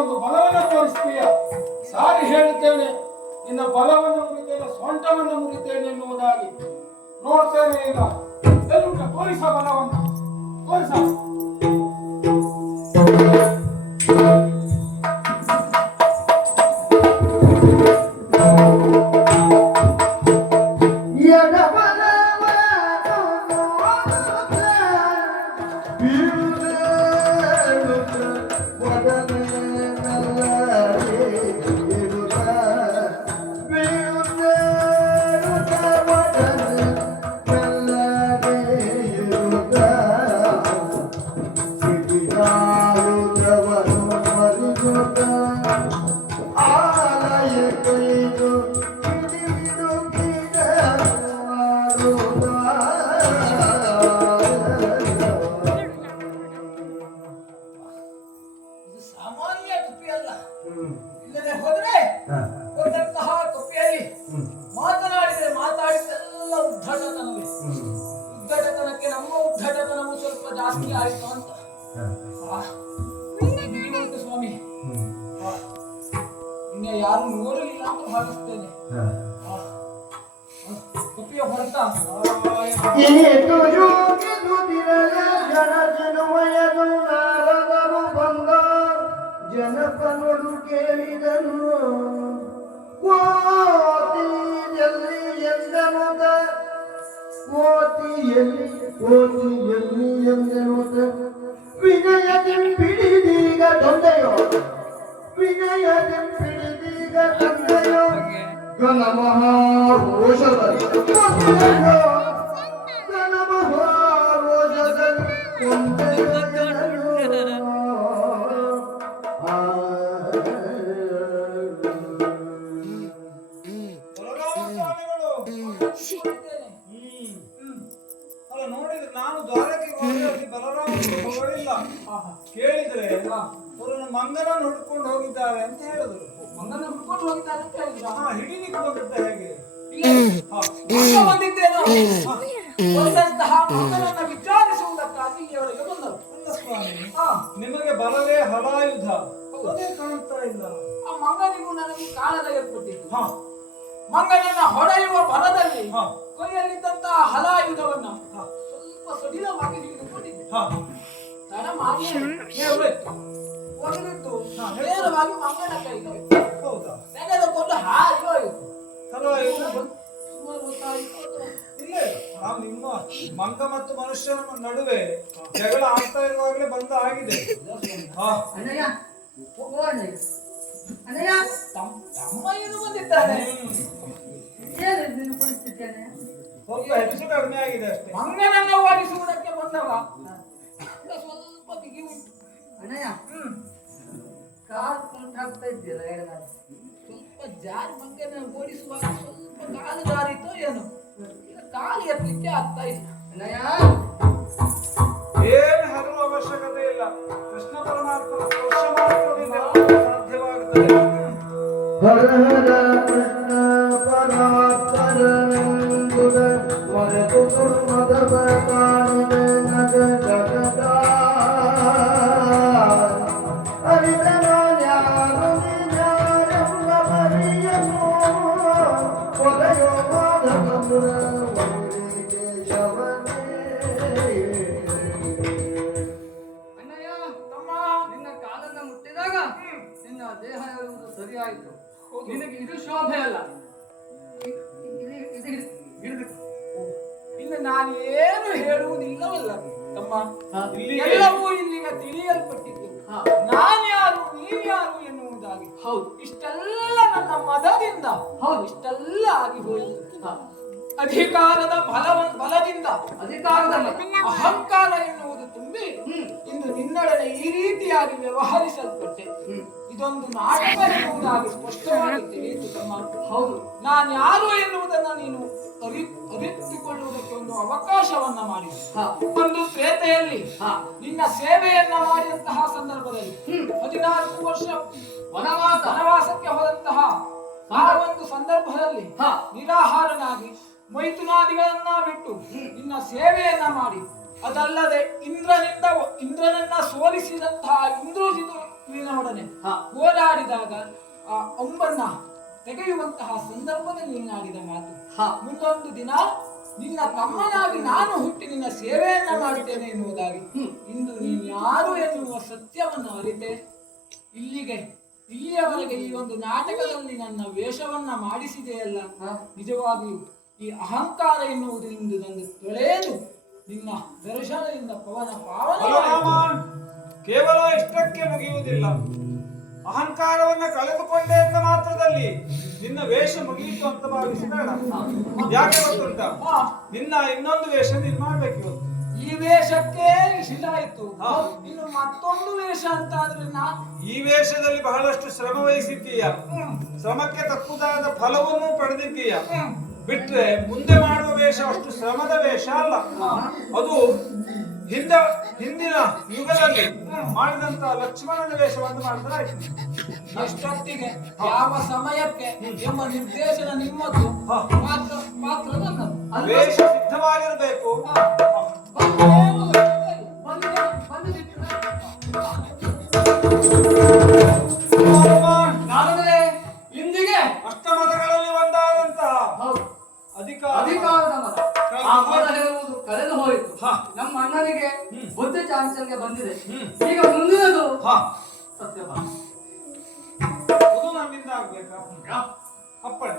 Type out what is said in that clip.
ಒಂದು ಬಲವನ್ನು ತೋರಿಸ್ತೀಯ. ಸಾರಿ ಹೇಳುತ್ತೇನೆ, ನಿನ್ನ ಬಲವನ್ನು ಮುರಿತೇನೆ, ಸೊಂಟವನ್ನು ಮುರಿತೇನೆ ಎನ್ನುವುದಾಗಿ ನೋಡ್ತೇನೆ. ಈಗ ಎಲ್ಲುಂಟ ತೋರಿಸ ಬಲವನ್ನು, ತೋರಿಸ. ಜಾಸ್ತಿ ಆಯ್ತು ಅಂತ ಸ್ವಾಮಿ. ಇನ್ನ ಯಾರು ನೋಡಲಿಲ್ಲ ಅಂತ ಭಾವಿಸ್ತೇನೆ. ಕುಪಿಯ ಹೊರತ ಜನಪನೊಡು ಕೇಳಿದನು ಕೋತಿಯಲ್ಲಿ ಎಂದನುತ, ಕೋತಿಯಲ್ಲಿ ಎಂದನುತ, ವಿನಯದಿಂಪಿಡಿದೀಗ ತೊಂದೆಯೋ, ವಿನಯದಿಂಪಿಡಿದೀಗ ತೊಂದೆಯೋ, ಘನಮಹಾರೋಷದಲ್ಲಿ ನೋಡಿದ್ರೆ ನಾನು ದ್ವಾರಕ್ಕೆ ಹೋಗಿ ಬಲರಾಮ ಹೊಗಳಿಲ್ಲ. ಕೇಳಿದ್ರೆ ಅವರನ್ನು ಮಂಗನನ್ನು ಹುಡ್ಕೊಂಡು ಹೋಗಿದ್ದಾರೆ ಅಂತ ಹೇಳಿದ್ರು. ಮಂಗನ ಹುಡ್ಕೊಂಡು ಹೋಗಿದ್ದಾರೆ ಅಂತ ಹೇಳಿದ್ರು. ಹಿಡಿಲಿಕ್ಕೆ ಬಂದಿದ್ದ ಹೇಗೆ ಬಂದಿದ್ದೇನೋ ಬಂದಂತಹ ಮಂಗನನ್ನ ವಿಚಾರಿಸುವುದಕ್ಕಾಗಿ ಇವರಿಗೆ ಬಂದರು. ಸ್ವಾಮಿ, ನಿಮಗೆ ಬಲವೇ ಹಲಾಯುಧ ಅದೇ ಕಾಣ್ತಾ ಇಲ್ಲ. ಆ ಮಂಗನಿಗೂ ನನಗೆ ಕಾಲದ ಏರ್ಪಟ್ಟಿತ್ತು. ಮಂಗನನ್ನ ಹೊಡೆಯುವ ಭರದಲ್ಲಿ ಕೊಯ್ಯಲ್ಲಿದ್ದಂತಹ ಹಲಾಯುಧವನ್ನ ಸ್ವಲ್ಪ ಸಡಿಲವಾಗಿ ಹಿಡಿದುಕೊಂಡಿದ್ದೆ. ತಡ ಮಾಡಿ ಒಗೆದಿದ್ದು ನೇರವಾಗಿ ಮಂಗನ ಕೈಗೆ ತೆಗೆದುಕೊಂಡು ಹಾರಿ ಹೋಯಿತು. ನಾವು ನಿಮ್ಮ ಮಂಗ ಮತ್ತು ಮನುಷ್ಯನ ನಡುವೆ ಜಗಳ ಆಗ್ತಾ ಇರುವಾಗಲೇ ಬಂದ ಆಗಿದೆ. ತಮ್ಮ ಏನು ಬಂದಿದ್ದಾನೆ, ಸ್ವಲ್ಪ ಹೆಚ್ಚು ಕಡಿಮೆ ಆಗಿದೆ ಅಷ್ಟೇ. ಮಂಗನನ್ನು ಓಡಿಸುವುದಕ್ಕೆ ಬಂದವ ಸ್ವಲ್ಪ ಬಿಗಿ ಉಂಟು. ಕಾಲು ಹಾಕ್ತಾ ಇದ್ದೀರ, ಸ್ವಲ್ಪ ಜಾರಿ ಮಂಗನ ಓಡಿಸುವಾಗ ಸ್ವಲ್ಪ ಕಾಲು ಜಾರಿತೋ ಏನೋ, ಕಾಲು ಎತ್ತಲಿಕ್ಕೆ ಆಗ್ತಾ ಇಲ್ಲ. ಏನು ಹರಲು ಅವಶ್ಯಕತೆ ಇಲ್ಲ. ಕೃಷ್ಣ ಪರಮಾತ್ಮ ಸ್ಪರ್ಶ ಮಾಡಿಕೊಂಡು ಸಾಧ್ಯವಾಗುತ್ತದೆ. ಸರಿಯಾಯಿತು, ನಿನಗೆ ಇದು ಶೋಭೆ ಅಲ್ಲ. ಇನ್ನು ನಾನು ಏನು ಹೇಳುವುದಿಲ್ಲವಲ್ಲ ತಮ್ಮ, ಎಲ್ಲವೂ ಇಲ್ಲಿಗ ತಿಳಿಯಲ್ಪಟ್ಟಿದ್ದು. ನಾನ್ಯಾರು ನೀವ್ಯಾರು ಎನ್ನುವುದಾಗಿ. ಹೌದು, ಇಷ್ಟೆಲ್ಲ ನನ್ನ ಮದದಿಂದ, ಹೌದು ಇಷ್ಟೆಲ್ಲ ಆಗಿ ಹೋಯಿತು. ಅಧಿಕಾರದ ಬಲದಿಂದ, ಅಧಿಕಾರದ ಅಹಂಕಾರ ಎನ್ನುವುದು ತುಂಬಿ ಇಂದು ನಿನ್ನೊಡನೆ ಈ ರೀತಿಯಾಗಿ ವ್ಯವಹರಿಸಲ್ಪಟ್ಟೆ. ಇದೊಂದು ನಾಟಕ ಎನ್ನುವುದಾಗಿ ಸ್ಪಷ್ಟವಾಗಿ ತಿಳಿಯಿತು ತಮ್ಮ. ಹೌದು, ನಾನು ಯಾರು ಎನ್ನುವುದನ್ನ ನೀನು ಅರಿತುಕೊಳ್ಳುವುದಕ್ಕೆ ಒಂದು ಅವಕಾಶವನ್ನ ಮಾಡಿ. ಒಂದು ಪ್ರೇತೆಯಲ್ಲಿ ನಿನ್ನ ಸೇವೆಯನ್ನ ಮಾಡಿದಂತಹ ಸಂದರ್ಭದಲ್ಲಿ 14 ವರ್ಷ ವನವಾಸಕ್ಕೆ ಹೋದಂತಹ ಆ ಒಂದು ಸಂದರ್ಭದಲ್ಲಿ ನಿರಾಹಾರನಾಗಿ ಮೈಥುನಾದಿಗಳನ್ನ ಬಿಟ್ಟು ನಿನ್ನ ಸೇವೆಯನ್ನ ಮಾಡಿ, ಅದಲ್ಲದೆ ಇಂದ್ರನನ್ನ ಸೋಲಿಸಿದಂತಹ ಇಂದ್ರಜಿತುವಿನ ರಾಜನೊಡನೆ ಹೋರಾಡಿದಾಗ ಆ ಅಂಬನ್ನ ತೆಗೆಯುವಂತಹ ಸಂದರ್ಭದಲ್ಲಿ ನೀನಾಡಿದ ಮಾತು, ಮುಂದೊಂದು ದಿನ ನಿನ್ನ ತಮ್ಮನಾಗಿ ನಾನು ಹುಟ್ಟಿ ನಿನ್ನ ಸೇವೆಯನ್ನ ಮಾಡುತ್ತೇನೆ ಎನ್ನುವುದಾಗಿ. ಇಂದು ನೀನು ಯಾರು ಎನ್ನುವ ಸತ್ಯವನ್ನು ಅರಿತೆ ಇಲ್ಲಿಯವರೆಗೆ ಈ ಒಂದು ನಾಟಕದಲ್ಲಿ ನನ್ನ ವೇಷವನ್ನ ಮಾಡಿಸಿದೆಯಲ್ಲ, ನಿಜವಾಗಿಯೂ ಈ ಅಹಂಕಾರ ಎನ್ನುವುದು ಇಂದು ನನ್ನ ತೊಳೆಯಲು ನಿನ್ನ ದರ್ಶನದಿಂದ ಪವನ ಪಾವನ. ಕೇವಲ ಇಷ್ಟಕ್ಕೆ ಮುಗಿಯುವುದಿಲ್ಲ, ಅಹಂಕಾರವನ್ನ ಕಳೆದುಕೊಂಡೆ ಅಂತ ಮಾತ್ರದಲ್ಲಿ ನಿನ್ನ ವೇಷ ಮುಗಿಯಿತು ಅಂತ ಭಾವಿಸಬೇಡ. ಯಾಕೆ ಗೊತ್ತುಂಟ, ನಿನ್ನ ಇನ್ನೊಂದು ವೇಷ ನೀನು ಮಾಡ್ಬೇಕು ಇವತ್ತು. ಈ ವೇಷಕ್ಕೆ ಇದಾಯಿತು, ಇನ್ನು ಮತ್ತೊಂದು ವೇಷ ಅಂತ ಆದ್ರೆ ಈ ವೇಷದಲ್ಲಿ ಬಹಳಷ್ಟು ಶ್ರಮ ವಹಿಸಿದ್ದೀಯ, ಶ್ರಮಕ್ಕೆ ತಕ್ಕುದಾದ ಫಲವನ್ನು ಪಡೆದಿದ್ದೀಯ. ಬಿಟ್ರೆ ಮುಂದೆ ಮಾಡುವ ವೇಷ ಅಷ್ಟು ಶ್ರಮದ ವೇಷ ಅಲ್ಲ. ಅದು ಹಿಂದಿನ ಯುಗದಲ್ಲಿ ಮಾಡಿದಂತ ಲಕ್ಷ್ಮಣನ ವೇಷವನ್ನು ಮಾಡಿದ್ರೆ ಆಯ್ತು. ಎಷ್ಟೊತ್ತಿಗೆ ಯಾವ ಸಮಯಕ್ಕೆ ಎಂಬ ನಿರ್ದೇಶನ ನಿಮ್ಮದು, ಮಾತ್ರ ನನ್ನದು. ವೇಷ ಸಿದ್ಧವಾಗಿರಬೇಕು. ಇಂದಿಗೆ ಅಷ್ಟಮತಗಳಲ್ಲಿ ಒಂದಾದಂತಹ ಅಧಿಕಾರದ ಮತ ಆ ಮತ ಹೇಳುವುದು ಕಳೆದು ಹೋಯಿತು. ನಮ್ಮ ಅಣ್ಣನಿಗೆ ಬುದ್ಧಿ ಚಾಂಚಲ್ಯ ಬಂದಿದೆ. ಈಗ ಮುಂದಿನದು ಸತ್ಯಭಾಮ. ಅದು ನಮ್ಮಿಂದ ಆಗ್ಬೇಕಾ ಅಪ್ಪಣೆ.